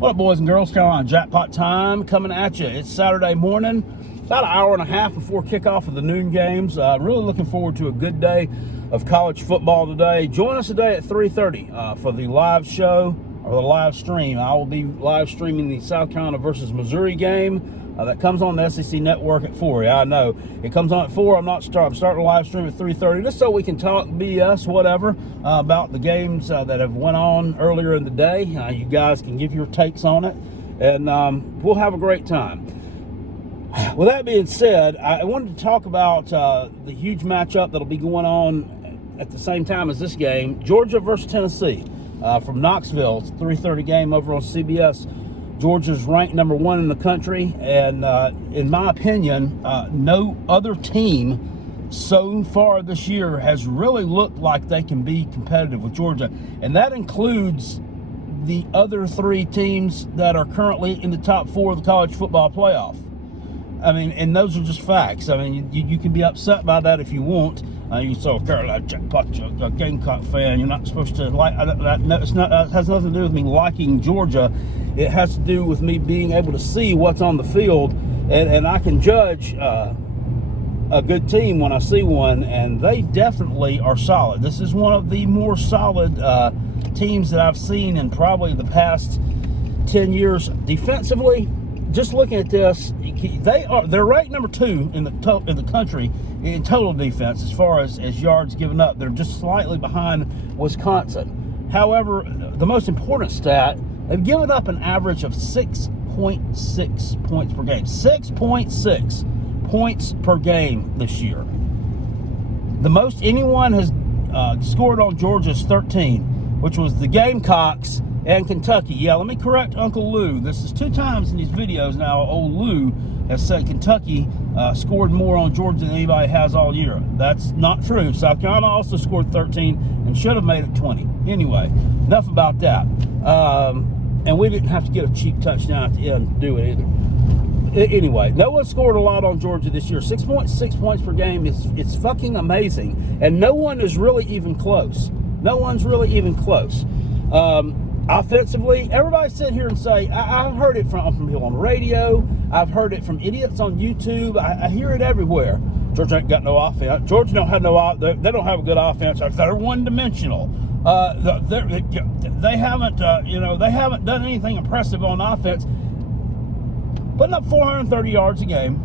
What up, boys and girls? Carolina Jackpot time coming at you. It's Saturday morning, about an hour and a half before kickoff of the noon games. Really looking forward to a good day of college football today. Join us today at 3:30 for the live show or the live stream. I will be live streaming the South Carolina versus Missouri game. That comes on the SEC Network at 4. Yeah, I know. It comes on at 4. I'm starting a live stream at 3:30 just so we can talk BS, whatever, about the games that have went on earlier in the day. You guys can give your takes on it, and we'll have a great time. With that being said, I wanted to talk about the huge matchup that'll be going on at the same time as this game, Georgia versus Tennessee from Knoxville. It's a 3:30 game over on CBS. Georgia's ranked number 1 in the country, and in my opinion, no other team so far this year has really looked like they can be competitive with Georgia, and that includes the other 3 teams that are currently in the top 4 of the college football playoff. I mean, and those are just facts. I mean, you can be upset by that if you want. You saw Carolina Jackpot, you're a Gamecock fan. You're not supposed to like that. No, it's not. It has nothing to do with me liking Georgia. It has to do with me being able to see what's on the field, and I can judge a good team when I see one, and they definitely are solid. This is one of the more solid teams that I've seen in probably the past 10 years defensively. Just looking at this, they're ranked number 2 in the country in total defense as far as yards given up. They're just slightly behind Wisconsin. However, the most important stat, they've given up an average of 6.6 points per game. 6.6 points per game this year. The most anyone has scored on Georgia is 13, which was the Gamecocks and Kentucky. Yeah, let me correct Uncle Lou. This is 2 times in these videos now. Old Lou has said Kentucky scored more on Georgia than anybody has all year. That's not true. South Carolina also scored 13 and should have made it 20. Anyway, enough about that. And we didn't have to get a cheap touchdown at the end to do it either. Anyway, no one scored a lot on Georgia this year. 6.6 points per game it's fucking amazing. And no one is really even close. No one's really even close. Offensively, everybody sit here and say, I've heard it from people on radio. I've heard it from idiots on YouTube. I hear it everywhere. Georgia ain't got no offense. Georgia don't have they don't have a good offense. They're one-dimensional. They haven't done anything impressive on offense. Putting up 430 yards a game.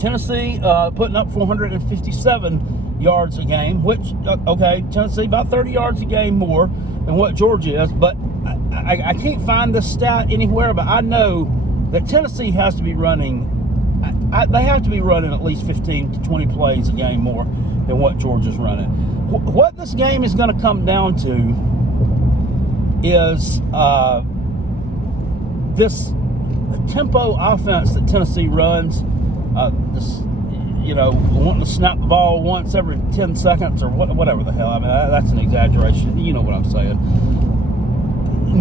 Tennessee putting up 457 yards a game, which, okay, Tennessee about 30 yards a game more than what Georgia is, but I can't find this stat anywhere, but I know that Tennessee has to be running, they have to be running at least 15 to 20 plays a game more than what Georgia's running. What this game is going to come down to is this tempo offense that Tennessee runs, wanting to snap the ball once every 10 seconds or whatever the hell. I mean, that's an exaggeration. You know what I'm saying.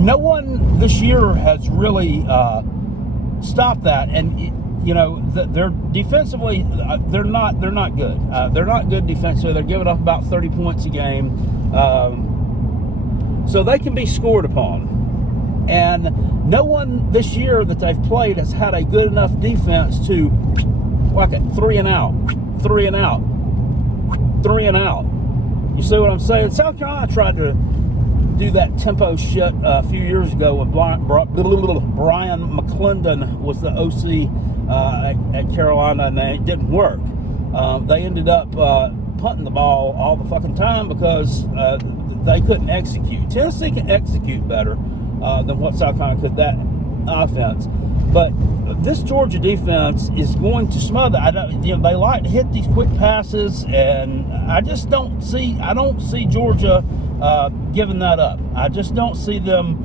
No one this year has really stopped that. And, they're defensively, they're not good. They're not good defensively. They're giving up about 30 points a game. So they can be scored upon. And no one this year that they've played has had a good enough defense to like it 3 and out. You see what I'm saying? South Carolina tried to do that tempo shit a few years ago when Brian McClendon was the OC at Carolina, and it didn't work. They ended up punting the ball all the fucking time because they couldn't execute. Tennessee can execute better than what South Carolina could, that offense. But this Georgia defense is going to smother. They like to hit these quick passes, and I don't see Georgia giving that up. I just don't see them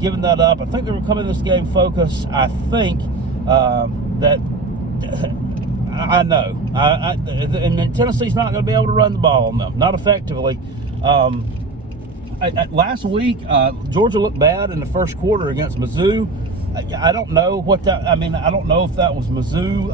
giving that up. I think they're coming to this game focused. I think that I know. And Tennessee's not going to be able to run the ball on them, not effectively. Last week, Georgia looked bad in the first quarter against Mizzou. I don't know what that. I mean, I don't know if that was Mizzou,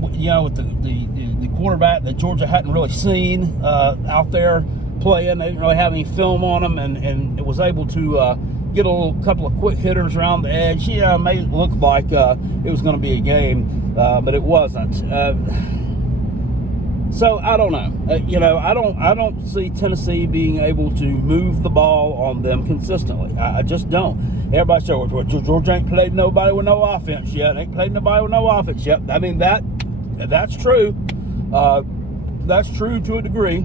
with the quarterback that Georgia hadn't really seen out there playing. They didn't really have any film on him, and it was able to get a couple of quick hitters around the edge. Yeah, it made it look like it was going to be a game, but it wasn't. So I don't know. I don't see Tennessee being able to move the ball on them consistently. I just don't. Everybody says, well, Georgia ain't played nobody with no offense yet. Ain't played nobody with no offense yet. I mean, that's true. That's true to a degree.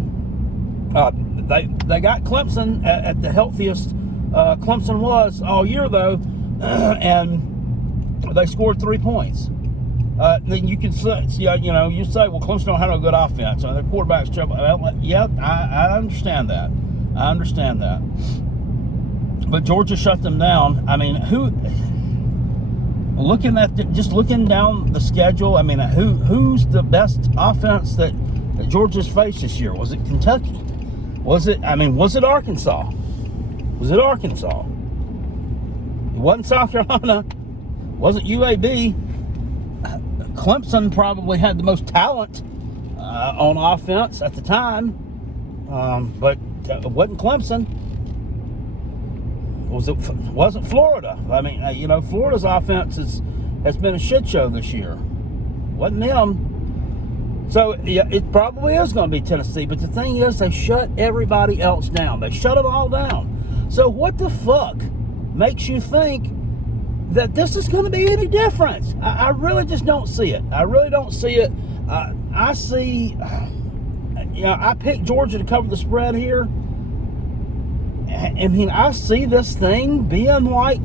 They got Clemson at the healthiest Clemson was all year, though, and they scored 3 points. Then you can say, you say, well, Clemson don't have no good offense, and their quarterback's trouble. Well, yeah, I understand that. I understand that. But Georgia shut them down. I mean, looking down the schedule, I mean, who's the best offense that Georgia's faced this year? Was it Kentucky? Was it Arkansas? Was it Arkansas? It wasn't South Carolina. It wasn't UAB. Clemson probably had the most talent on offense at the time, but it wasn't Clemson. Wasn't Florida. I mean, Florida's offense has been a shit show this year. Wasn't them. So, yeah, it probably is going to be Tennessee, but the thing is, they shut everybody else down. They shut them all down. So what the fuck makes you think that this is going to be any different? I really just don't see it. I really don't see it. I see, I picked Georgia to cover the spread here. I mean, I see this thing being like,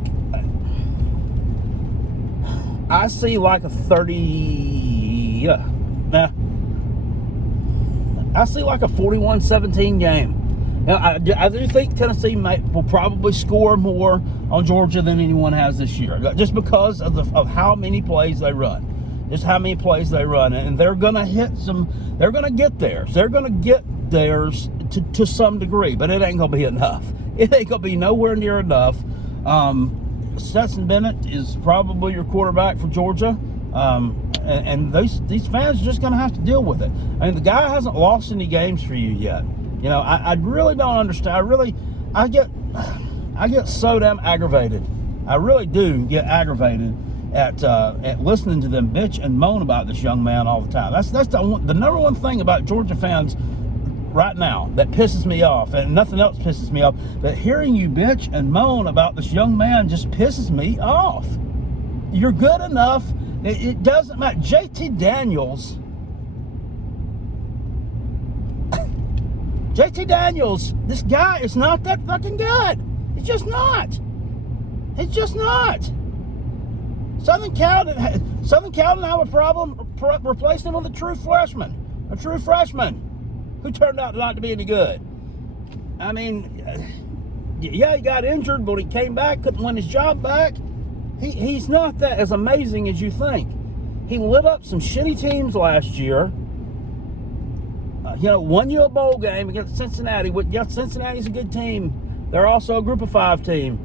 I see like a 30, I see like a 41-17 game. Now, I do think Tennessee will probably score more on Georgia than anyone has this year, just because of how many plays they run. Just how many plays they run. And they're going to they're going to get theirs. They're going to get theirs to some degree, but it ain't going to be enough. It ain't going to be nowhere near enough. Stetson Bennett is probably your quarterback for Georgia. And these fans are just going to have to deal with it. I mean, the guy hasn't lost any games for you yet. I really don't understand. I get so damn aggravated. I really do get aggravated at listening to them bitch and moan about this young man all the time. That's the number one thing about Georgia fans right now that pisses me off, and nothing else pisses me off. But hearing you bitch and moan about this young man just pisses me off. You're good enough. It doesn't matter. JT Daniels, this guy is not that fucking good. It's just not. It's just not. Southern Cal didn't have a problem replacing him with a true freshman who turned out not to be any good. I mean, yeah, he got injured, but he came back, couldn't win his job back. He's not that as amazing as you think. He lit up some shitty teams last year. Won you a bowl game against Cincinnati. Yeah, Cincinnati's a good team. They're also a group of 5 team.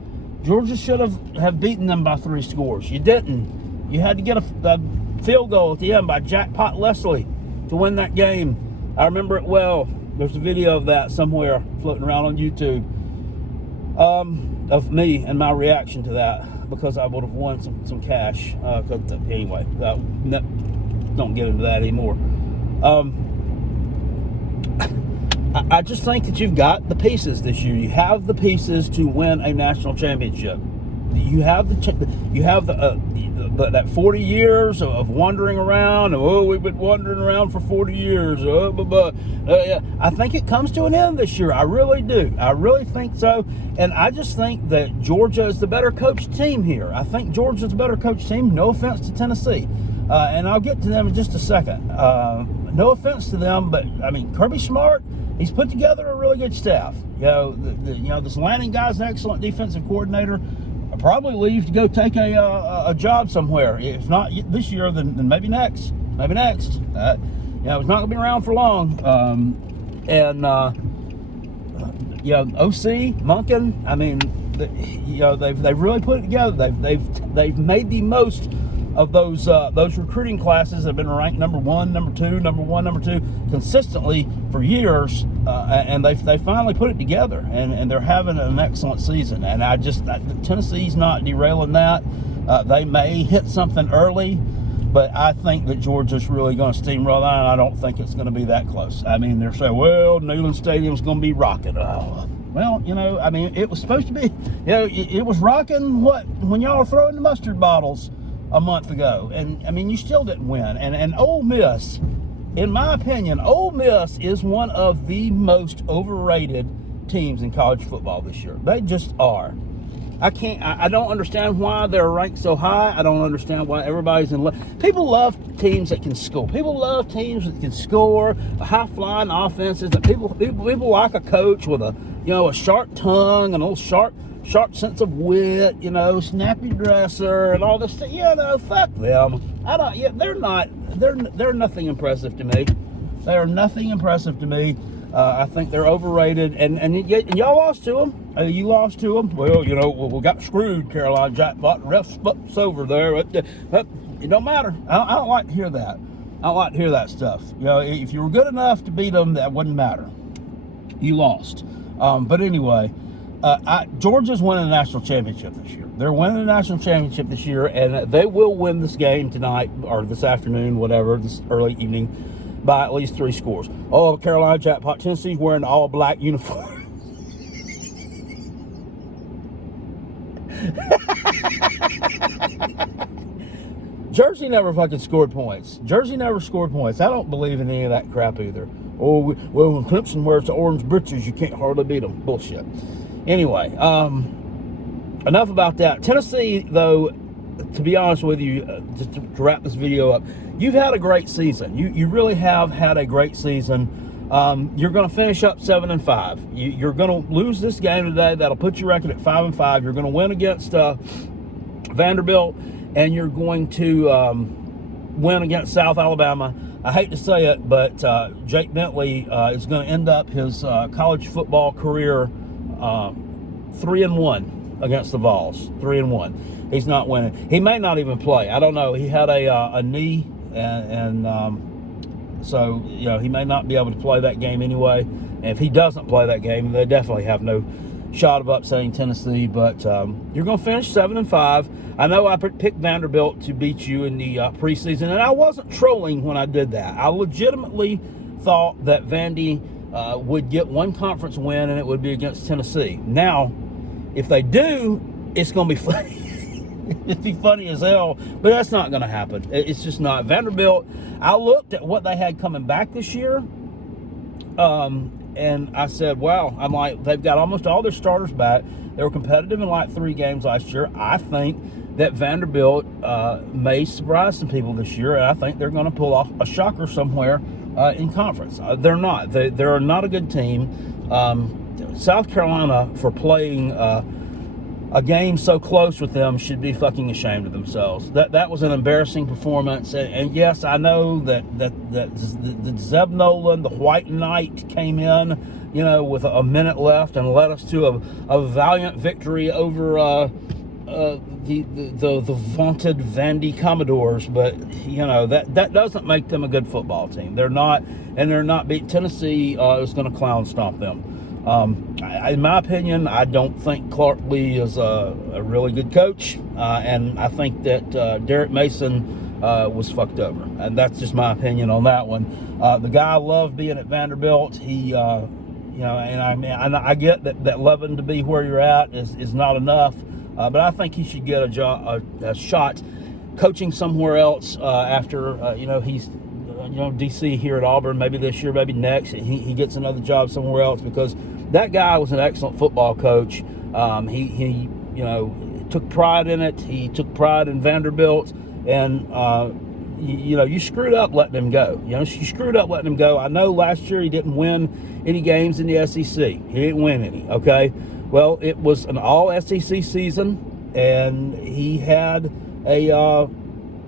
Georgia should have beaten them by 3 scores. You didn't. You had to get a field goal at the end by Jackpot Leslie to win that game. I remember it well. There's a video of that somewhere floating around on YouTube of me and my reaction to that, because I would have won some cash. Anyway, don't get into that anymore. I just think that you've got the pieces this year. You have the pieces to win a national championship. You have that 40 years of wandering around. Oh, we've been wandering around for 40 years. Yeah. I think it comes to an end this year. I really do. I really think so. And I just think that Georgia is the better coached team here. I think Georgia's the better coached team. No offense to Tennessee. And I'll get to them in just a second. No offense to them, but I mean, Kirby Smart, he's put together a really good staff. This Lanning guy's an excellent defensive coordinator. I'll probably leave to go take a job somewhere. If not this year, then maybe next. Maybe next. He's not going to be around for long. OC, Monken. I mean, they've really put it together. They've made the most of those recruiting classes have been ranked number one, number two consistently for years, and they finally put it together, and they're having an excellent season. And Tennessee's not derailing that. They may hit something early, but I think that Georgia's really going to steamroll that, and I don't think it's going to be that close. I mean, they're saying, well, Neyland Stadium's going to be rocking. Oh, well, I mean, it was supposed to be, it was rocking when y'all were throwing the mustard bottles a month ago. And, I mean, you still didn't win. And Ole Miss, in my opinion, Ole Miss is one of the most overrated teams in college football this year. They just are. I don't understand why they're ranked so high. I don't understand why everybody's in love. People love teams that can score. People love teams that can score, high-flying offenses. That people like a coach with a sharp tongue, and a little sharp sense of wit, snappy dresser, and all this. Fuck them. They're nothing impressive to me. They are nothing impressive to me. I think they're overrated, and y'all lost to them. You lost to them. Well, we got screwed, Carolina Jackpot. Refs over there. But it don't matter. I don't like to hear that. I don't like to hear that stuff. If you were good enough to beat them, that wouldn't matter. You lost. But anyway, Georgia's winning the national championship this year. They're winning the national championship this year, and they will win this game tonight or this afternoon, whatever, this early evening, by at least 3 scores. Oh, Carolina Jackpot, Tennessee's wearing all black uniform. Jersey never fucking scored points. Jersey never scored points. I don't believe in any of that crap either. Oh, well, when Clemson wears the orange britches, you can't hardly beat them. Bullshit. Anyway, enough about that. Tennessee, though, to be honest with you, just to wrap this video up, you've had a great season. You really have had a great season. You're going to finish up 7-5. You're going to lose this game today. That'll put your record at 5-5. You're going to win against Vanderbilt, and you're going to win against South Alabama. I hate to say it, but Jake Bentley is going to end up his college football career 3-1 against the Vols. 3-1. He's not winning. He may not even play. I don't know. He had a knee, and so he may not be able to play that game anyway. And if he doesn't play that game, they definitely have no shot of upsetting Tennessee. But you're going to finish 7-5. I know I picked Vanderbilt to beat you in the preseason, and I wasn't trolling when I did that. I legitimately thought that Vandy would get one conference win, and it would be against Tennessee. Now, if they do, it's going to be funny. It'd be funny as hell, but that's not going to happen. It's just not. Vanderbilt, I looked at what they had coming back this year, and I said, wow, I'm like, they've got almost all their starters back. They were competitive in like 3 games last year. I think that Vanderbilt may surprise some people this year, and I think they're going to pull off a shocker somewhere in conference. They're not. They're not a good team. South Carolina, for playing a game so close with them, should be fucking ashamed of themselves. That was an embarrassing performance. And yes, I know that Zeb Nolan, the White Knight, came in, with a minute left and led us to a valiant victory over the vaunted Vandy Commodores. But that doesn't make them a good football team. They're not, and they're not beat. Tennessee is going to clown stomp them. In my opinion, I don't think Clark Lee is a really good coach, and I think that Derek Mason was fucked over, and that's just my opinion on that one. The guy loved being at Vanderbilt. He, and I get that loving to be where you're at is not enough, but I think he should get a shot coaching somewhere else after he's. DC here at Auburn, maybe this year, maybe next, he gets another job somewhere else, because that guy was an excellent football coach. He took pride in it. He took pride in Vanderbilt, and you screwed up letting him go. You screwed up letting him go. I know last year he didn't win any games in the SEC. He didn't win any. Okay, well, it was an all SEC season, and he had a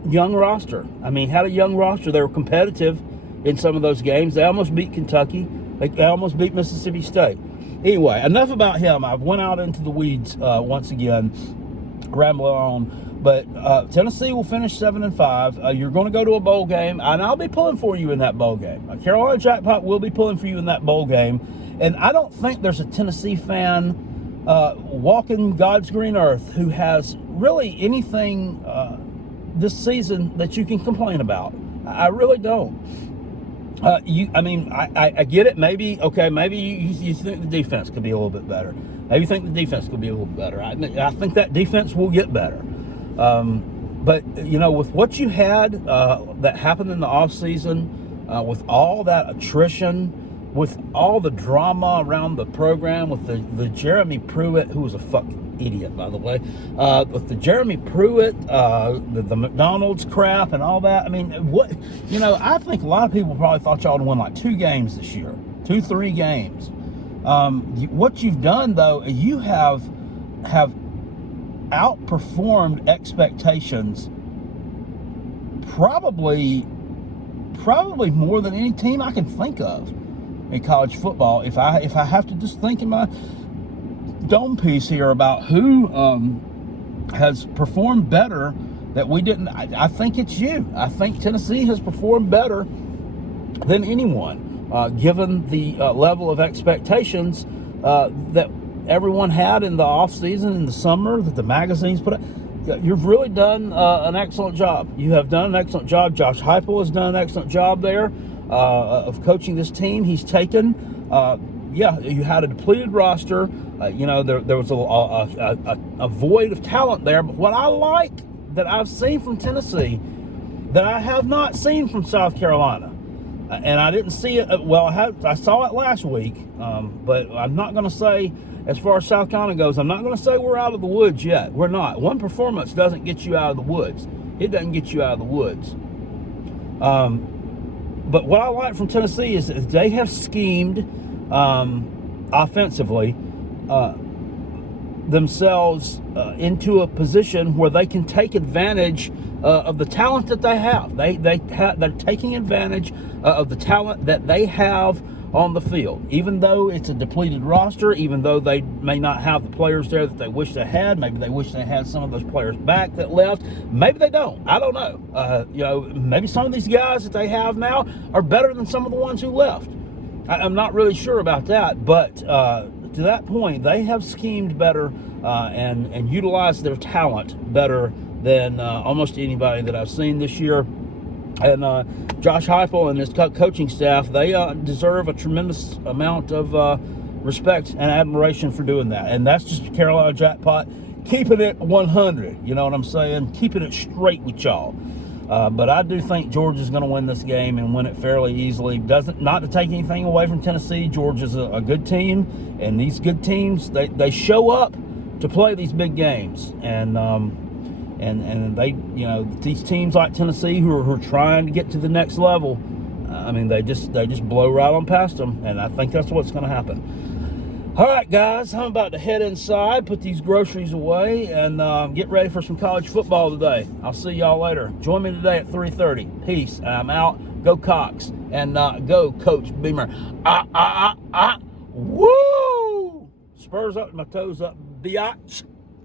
young roster. Had a young roster. They were competitive in some of those games. They almost beat Kentucky. They almost beat Mississippi State. Anyway, enough about him. I've went out into the weeds once again, rambling on. But Tennessee will finish 7-5. You're going to go to a bowl game, and I'll be pulling for you in that bowl game. Carolina Jackpot will be pulling for you in that bowl game. And I don't think there's a Tennessee fan walking God's green earth who has really anything this season that you can complain about. I really don't. I get it. Maybe you think the defense could be a little bit better. Maybe you think the defense could be a little bit better. I think that defense will get better. But, with what you had that happened in the offseason, with all that attrition, with all the drama around the program, with the Jeremy Pruitt, who was a fucking idiot, by the way, with the Jeremy Pruitt, the McDonald's crap and all that. I mean, I think a lot of people probably thought y'all would win like 2 games this year, 2-3 games. What you've done, though, you have outperformed expectations probably more than any team I can think of in college football. If I have to just think in my dome piece here about who has performed better that we didn't, I think it's you. I think Tennessee has performed better than anyone, given the level of expectations that everyone had in the offseason, in the summer, that the magazines put out. You've really done an excellent job. You have done an excellent job. Josh Heupel has done an excellent job there of coaching this team. He's taken, you had a depleted roster. There was a void of talent there. But what I like that I've seen from Tennessee that I have not seen from South Carolina, and I didn't see it. I saw it last week, but I'm not going to say, as far as South Carolina goes, I'm not going to say we're out of the woods yet. We're not. One performance doesn't get you out of the woods. It doesn't get you out of the woods. But what I like from Tennessee is that they have schemed offensively themselves into a position where they can take advantage of the talent that they have. They're taking advantage of the talent that they have on the field, even though it's a depleted roster, even though they may not have the players there that they wish they had. Maybe they wish they had some of those players back that left. Maybe they don't. I don't know. Maybe some of these guys that they have now are better than some of the ones who left. I'm not really sure about that, but to that point, they have schemed better and utilized their talent better than almost anybody that I've seen this year. And Josh Heupel and his coaching staff, they deserve a tremendous amount of respect and admiration for doing that. And that's just Carolina Jackpot keeping it 100. You know what I'm saying? Keeping it straight with y'all. But I do think Georgia's going to win this game and win it fairly easily. Not to take anything away from Tennessee. Georgia's a good team, and these good teams, they show up to play these big games. And they, these teams like Tennessee who are trying to get to the next level, they just blow right on past them, and I think that's what's going to happen. All right, guys, I'm about to head inside, put these groceries away, and get ready for some college football today. I'll see y'all later. Join me today at 3:30. Peace. I'm out. Go Cox, and go Coach Beamer. Woo! Spurs up, my toes up, biatch.